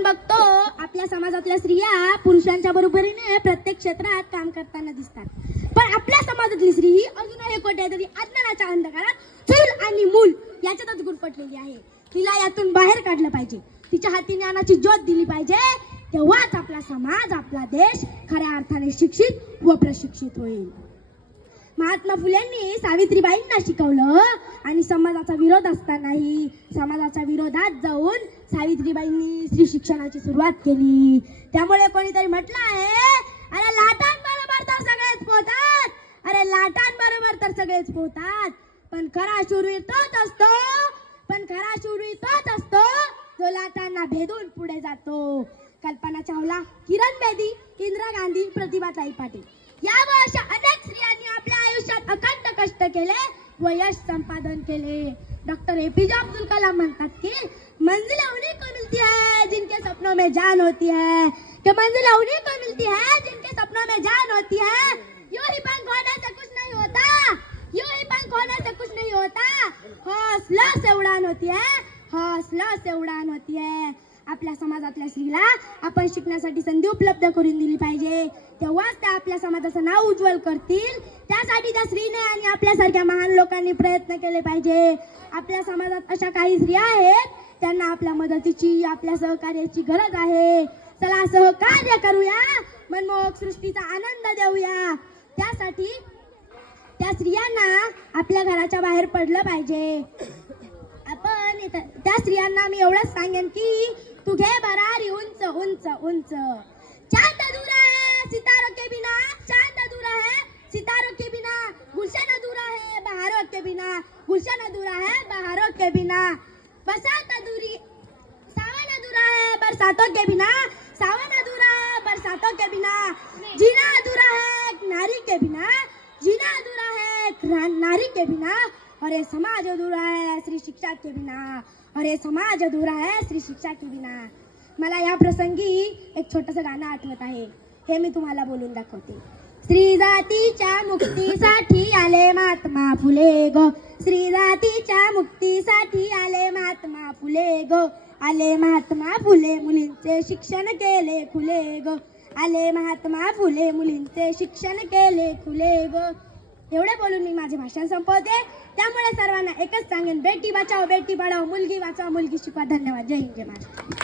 बघतो आपल्या समाजातल्या स्त्रिया पुरुषांच्या बरोबरीने प्रत्येक क्षेत्रात काम करताना दिसतात. पण आपल्या समाजातली स्त्री ही अजूनही कुठेतरी अज्ञानाच्या अंधकारात चूल आणि मूल याच्यातच गुरफटलेली आहे. तिला यातून बाहेर काढलं पाहिजे. तिच्या हाती ज्ञानाची ज्योत दिली पाहिजे. तेव्हाच आपला समाज आपला देश खऱ्या अर्थाने शिक्षित व प्रशिक्षित होईल. महात्मा फुल्यांनी सावित्रीबाईंना शिकवलं. आणि समाजाचा विरोध असतानाही समाजाच्या विरोधात जाऊन सावित्रीबाईंनी स्त्री शिक्षणाची सुरुवात केली. त्यामुळे कोणीतरी म्हटलं आहे अरे लाटांबरोबर तर सगळेच पोहतात. अरे लाटांबरोबर तर सगळेच पोहतात. पण खरा शूरवीर तोच असतो. पण खरा शूरवीर तोच असतो. जो लाटांना भेदून पुढे जातो. कल्पना चावला किरण बेदी इंदिरा गांधी प्रतिभाताई पाटील. यावर अशा अनेक स्त्रियांनी व्यक्त केले व यश संपादन केले. डॉक्टर एपीजे अब्दुल कलाम म्हणतात की मंजिल उन्हीं को मिलती है जिनके सपनों में जान होती है? कि मंजिल उन्हीं को मिलती है जिनके सपनों में जान होती है? यूं ही पंख होने से कुछ नहीं होता। यूं ही पंख होने से कुछ नहीं होता। हौसला से उड़ान होती है। हौसला से उड़ान होती है। आपल्या समाजातल्या स्त्रीला आपण शिकण्यासाठी संधी उपलब्ध करून दिली पाहिजे. तेव्हाच त्या आपल्या समाजाचं नाव उज्ज्वल करतील. त्यासाठी त्या स्त्रीने आणि आपल्यासारख्या महान लोकांनी प्रयत्न केले पाहिजे. आपल्या समाजात अशा काही स्त्रिया आहेत त्यांना आपल्या मदतीची आपल्या सहकार्याची गरज आहे. चला सहकार्य करूया मनमोहक सृष्टीचा आनंद देऊया. त्यासाठी त्या स्त्रियांना आपल्या घराच्या बाहेर पडलं पाहिजे. आपण त्या स्त्रियांना मी एवढंच सांगेन की तू घे भरारी उंच उंच उंच. चार बिना गुलशन अधूरा है, बहारों के बिना। बरसात अधूरी, सावन अधूरा है, बरसातों के बिना। सावन अधूरा है बरसातों के बिना। जीना अधूरा है, नारी के बिना। जीना अधूरा है नारी के बिना। और ये समाज अधूरा है स्त्री शिक्षा के बिना। और ये समाज अधूरा है स्त्री शिक्षा के बिना। मला या प्रसंगी एक छोटंसं गाणं आठवत आहे. हे मी तुम्हाला बोलून दाखवते. स्त्री जातीच्या मुक्तीसाठी आले महात्मा फुले ग. स्त्री जातीच्या मुक्तीसाठी आले महात्मा फुले ग. आले महात्मा फुले मुलींचे शिक्षण केले खुले ग. आले महात्मा फुले मुलींचे शिक्षण केले खुले ग. एवढे बोलून मी माझे भाषण संपवते. त्यामुळे सर्वांना एकच सांगेन बेटी बचाव बेटी पढाव मुलगी वाचाओ मुलगी शिकवा धन्यवाद. जय हिंद जय महाराष्ट्र.